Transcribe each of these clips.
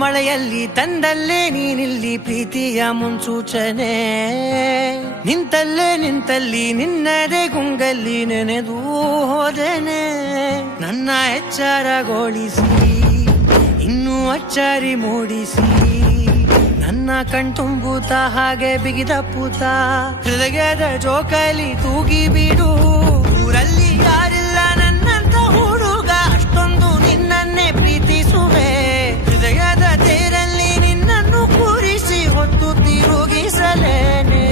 ಮಳೆಯಲ್ಲಿ ತಂದಲ್ಲೇ ನೀನಿಲ್ಲಿ ಪ್ರೀತಿಯ ಮುನ್ಸೂಚನೆ, ನಿಂತಲ್ಲಿ ನಿನ್ನದೇ ಗುಂಗಲ್ಲಿ ನೆನೆದು ಹೋದೆನೆ. ನನ್ನ ಎಚ್ಚರಗೊಳಿಸಿ ಇನ್ನೂ ಅಚ್ಚರಿ ಮೂಡಿಸಿ, ನನ್ನ ಕಣ್ತುಂಬುತ್ತ ಹಾಗೆ ಬಿಗಿದ ಪೂತ ಹೃದಯದ ಜೋಕಾಲಿ ತೂಗಿ ಬಿಡು. ಊರಲ್ಲಿ ಯಾರಿಲ್ಲ ನನ್ನಂತ ಹುಡುಗ, ಅಷ್ಟೊಂದು ನಿನ್ನನ್ನೇ ಪ್ರೀತಿಸುವೆ. ಹೃದಯದ ತೇರಲ್ಲಿ ನಿನ್ನನ್ನು ಕೂರಿಸಿ ಹೊತ್ತು ತಿರುಗಿಸಲೇನೆ.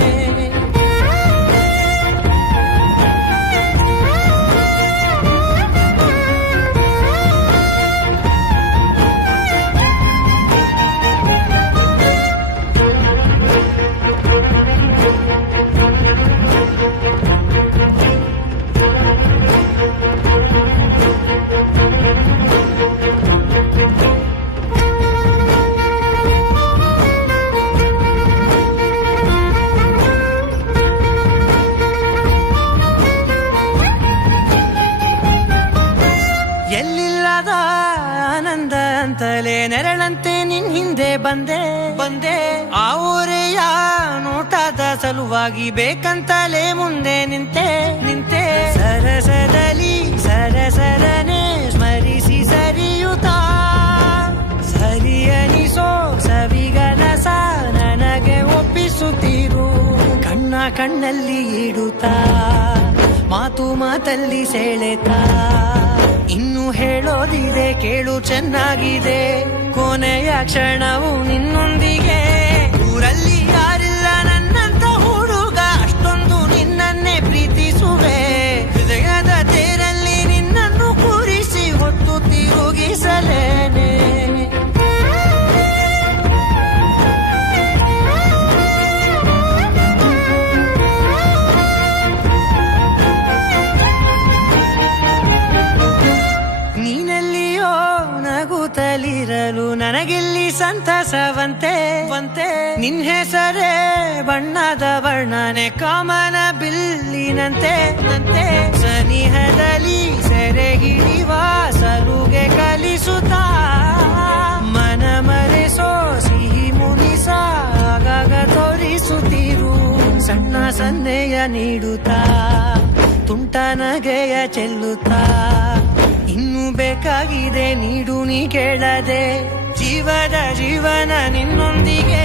ಎಲ್ಲಿಲ್ಲದ ಆನಂದ ಅಂತಲೇ ನೆರಳಂತೆ ನಿನ್ ಹಿಂದೆ ಬಂದೆ. ಆ ಊರೆಯ ನೋಟದ ಸಲುವಾಗಿ ಬೇಕಂತಲೇ ಮುಂದೆ ನಿಂತೆ. ಸರಸರನೆ ಸ್ಮರಿಸಿ ಸರಿಯುತ್ತಾ, ಸರಿಯನಿಸೋ ಸವಿಗನಸ ನನಗೆ ಒಪ್ಪಿಸುತ್ತೀರು. ಕಣ್ಣಲ್ಲಿ ಇಡುತ್ತಾ, ಮಾತಲ್ಲಿ ಸೆಳೆತಾ, ಇನ್ನು ಹೇಳೋದಿದೆ ಕೇಳು ಚೆನ್ನಾಗಿದೆ. ಕೊನೆಯ ಕ್ಷಣವು ನಿನ್ನೊಂದಿಗೆ. ಊರಲ್ಲಿ ಯಾರಿಲ್ಲ ನನ್ನಂತ ಹುಡುಗ, ಅಷ್ಟೊಂದು ನಿನ್ನನ್ನೇ ಪ್ರೀತಿಸುವೆ. ಹೃದಯದ ತೇರಲ್ಲಿ ನಿನ್ನನ್ನು ಕೂರಿಸಿ ಹೊತ್ತು ತಿರುಗಿಸಲೇನೆ. ನೀನೆಲ್ಲಿಯೋ ನಗುತ್ತಲಿರಲು ನನಗಿಲ್ಲಿ ಸಂತಸವಂತೆ. ನಿನ್ ಹೆಸರೇ ಬಣ್ಣದ ವರ್ಣನೆ ಕಾಮನ ಬಿಲ್ಲಿನಂತೆ. ಸನಿಹದಲ್ಲಿ ಸೆರೆ ಹಿಡಿಯುವ ಸಲುಗೆ ಕಲಿಸುತ್ತಾ, ಮನ ಮರೆಸೋ ಸಿಹಿ ಮುನಿಸ ಆಗಾಗ ತೋರಿಸುತ್ತಿರು. ಸಣ್ಣ ಸನ್ನೆಯ ನೀಡುತ್ತಾ, ತುಂಟ ನಗೆಯ ಚೆಲ್ಲುತ್ತಾ, ಇನ್ನು ಬೇಕಾಗಿದೆ ನೀಡು ನೀ ಕೇಳದೆ. ಜೀವನ ನಿನ್ನೊಂದಿಗೆ.